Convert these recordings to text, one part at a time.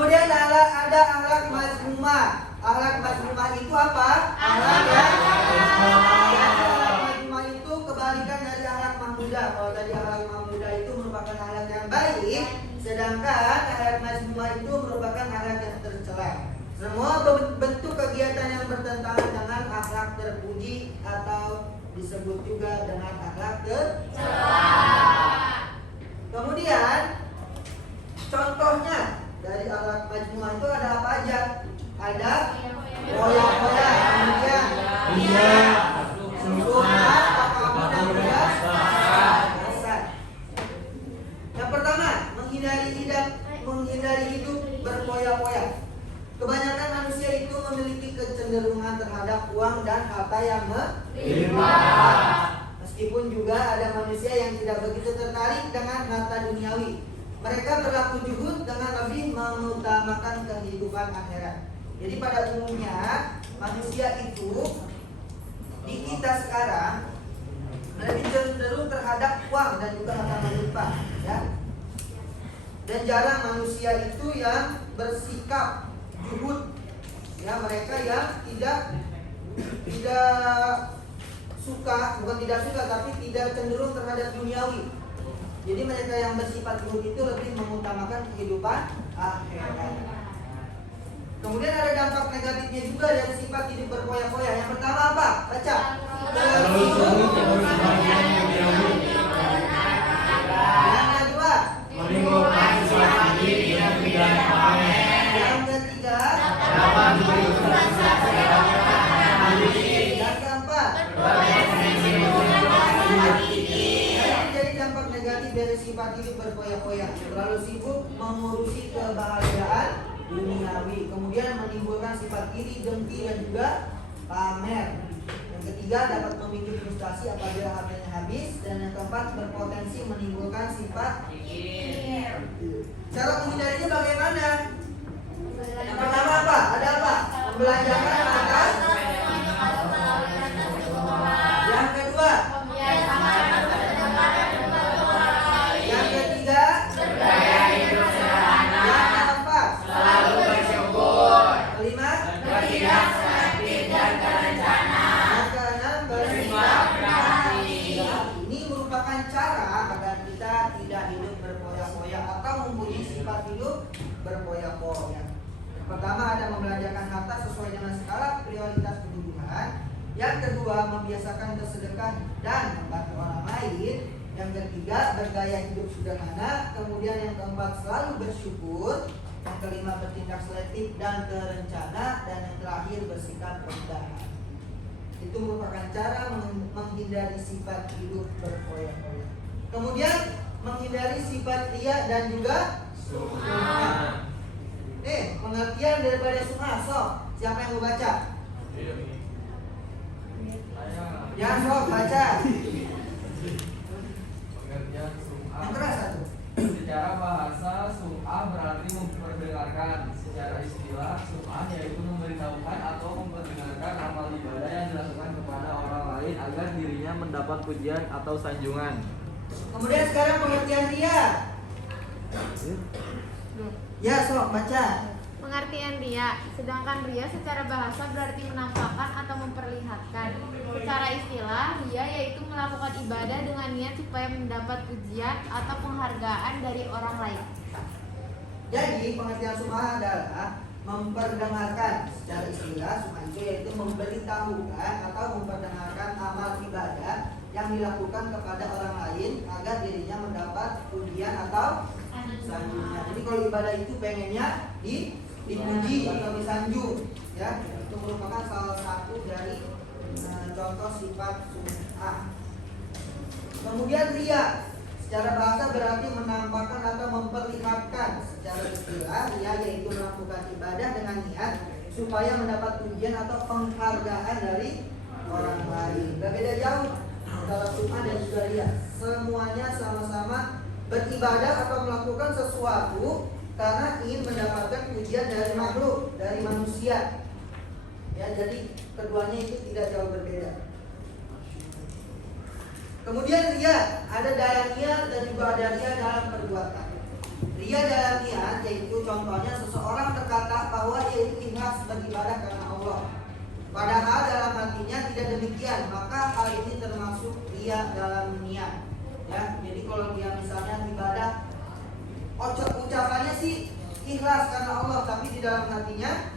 Kemudian ada akhlak mazmumah. Akhlak mazmumah itu apa? Akhlak mazmumah itu kebalikan dari akhlak mahmudah. Kalau tadi akhlak mahmudah itu merupakan akhlak yang baik, sedangkan akhlak mazmumah itu merupakan akhlak yang tercela. Semua bentuk kegiatan yang bertentangan dengan akhlak terpuji atau disebut juga dengan akhlak tercela. Kemudian contohnya dari akhlak majmuah itu ada apa aja? Ada foya-foya, kemudian ria, sum'ah, takabbur, dan juga hasad. Yang pertama, menghindari hidup berfoya-foya. Kebanyakan manusia itu memiliki kecenderungan terhadap uang dan harta yang melimpah. Meskipun juga ada manusia yang tidak begitu tertarik dengan harta duniawi. Mereka berlaku juhud dengan lebih mengutamakan kehidupan akhirat. Jadi pada umumnya manusia itu di kita sekarang lebih cenderung terhadap uang dan juga harta melimpah, ya. Dan jarang manusia itu yang bersikap juhud, ya, mereka yang tidak suka, bukan tidak suka, tapi tidak cenderung terhadap duniawi. Jadi mereka yang bersifat juhud itu lebih mengutamakan kehidupan akhirat. Kemudian ada dampak negatifnya juga dari sifat hidup berfoya-foya. Yang pertama apa? Baca. Yang kedua, menimbulkan sifat diri yang tidak pamer. Yang ketiga, yang keempat, jadi dampak negatif dari sifat hidup berfoya-foya. Terlalu sibuk mengurusi kebahagiaan duniawi, kemudian menimbulkan sifat iri, dengki, dan juga pamer. Yang ketiga, dapat memicu frustasi apabila hartanya habis. Dan yang keempat, berpotensi menimbulkan sifat iri. Cara menghindarinya bagaimana? Yang pertama apa? Ada apa? Membelanjakan harta. Yang kedua, yang ketiga, bergaya hidup sederhana. Yang keempat, selalu bersyukur. Kelima, bertindak selektif dan terencana. Yang keenam, bersifat berhati. Ini merupakan cara agar kita tidak hidup berfoya-foya atau mempunyai sifat hidup berfoya-foya. Yang pertama ada membelanjakan harta sesuai dengan skala prioritas kebutuhan. Yang kedua, membiasakan bersedekah dan membantu orang lain. Yang ketiga, bergaya hidup sederhana. Kemudian yang keempat, selalu bersyukur. Yang kelima, bertindak selektif dan terencana. Dan yang terakhir, bersikap rendah. Itu merupakan cara menghindari sifat hidup berfoya-foya. Kemudian menghindari sifat ria dan juga sum'ah. Nih, pengertian daripada sum'ah. So, siapa yang mau baca? Ya, sok baca. Pengertian sum'ah. Yang keras satu. Secara bahasa, sum'ah berarti memperdengarkan. Secara istilah, sum'ah yaitu memberitahukan atau memperdengarkan amal ibadah yang dilakukan kepada orang lain agar dirinya mendapat pujian atau sanjungan. Kemudian sekarang pengertian ria. Ya, sok baca. Pengertian ria, sedangkan ria secara bahasa berarti menampakkan atau memperlihatkan. Secara istilah, ria yaitu melakukan ibadah dengan niat supaya mendapat pujian atau penghargaan dari orang lain. Jadi pengertian sum'ah adalah memperdengarkan. Secara istilah, sum'ah itu yaitu memberitahukan atau memperdengarkan amal ibadah yang dilakukan kepada orang lain agar dirinya mendapat pujian atau sanjungan. Jadi kalau ibadah itu pengennya dipuji atau disanjung, ya, itu merupakan salah satu dari contoh sifat sum'ah. Kemudian ria, secara bahasa berarti menampakkan atau memperlihatkan. Secara istilah, ria yaitu melakukan ibadah dengan niat supaya mendapat pujian atau penghargaan dari orang lain. Berbeda jauh antara sum'ah dan juga ria. Semuanya sama-sama beribadah atau melakukan sesuatu karena ingin mendapatkan pujian dari makhluk, dari manusia. Ya, jadi keduanya itu tidak jauh berbeda. Kemudian ria, ada daya niat dan juga ada ria dalam perbuatan. Ria dalam niat yaitu contohnya seseorang berkata bahwa ia itu ikhlas beribadah karena Allah, padahal dalam hatinya tidak demikian, maka hal ini termasuk ria dalam niat. Ya, jadi kalau dia misalnya ibadah, ucapannya sih ikhlas karena Allah, tapi di dalam hatinya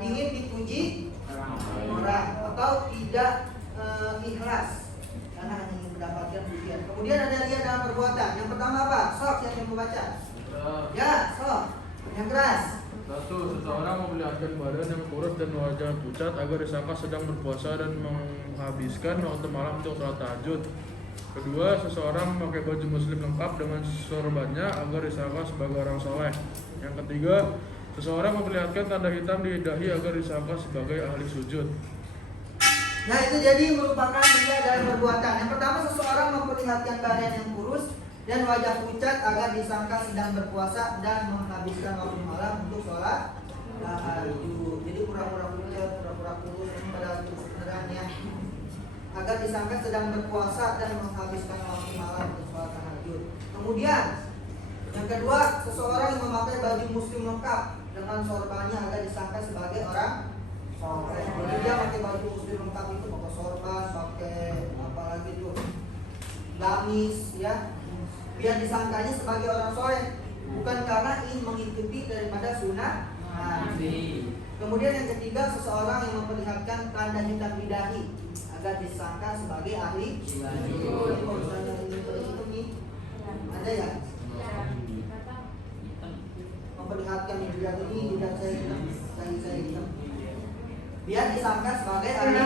ingin dipuji orang atau tidak ikhlas karena hanya ingin mendapatkan pujian. Kemudian ada ria dalam perbuatan. Yang pertama apa? Sok yang membaca. Ya, sok. Yang keras. 1. Seseorang memperlihatkan badan yang kurus dan wajah pucat agar disangka sedang berpuasa dan menghabiskan waktu malam untuk sholat tahajud. 2. Seseorang memakai baju muslim lengkap dengan sorbannya agar disangka sebagai orang soleh. Yang 3. Seseorang memperlihatkan tanda hitam di dahi agar disangka sebagai ahli sujud. Nah, itu jadi merupakan ria dalam perbuatan. Yang pertama, seseorang memperlihatkan badan yang kurus dan wajah pucat agar disangka sedang berpuasa dan menghabiskan waktu malam untuk sholat tahajud. Jadi pura-pura pucat, pura-pura kurus, pada sebenarnya agar disangka sedang berpuasa dan menghabiskan waktu malam untuk sholat tahajud. Kemudian yang kedua, seseorang yang memakai baju muslim lengkap dengan sorbannya agar disangka sebagai orang soleh. Jadi dia pakai baju muslim lengkap itu, pakai sorban, pakai apa lagi tuh, gamis, ya, biar disangkanya sebagai orang soleh, bukan karena ingin mengikuti daripada sunnah Nabi. Kemudian yang ketiga, seseorang yang memperlihatkan tanda hitam di dahi agar disangka sebagai ahli sujud. Jadi kalau misalnya ini ada ya, memperlihatkan di dahi ini tidak saya hitam, saya hitam, biar disangka sebagai ahli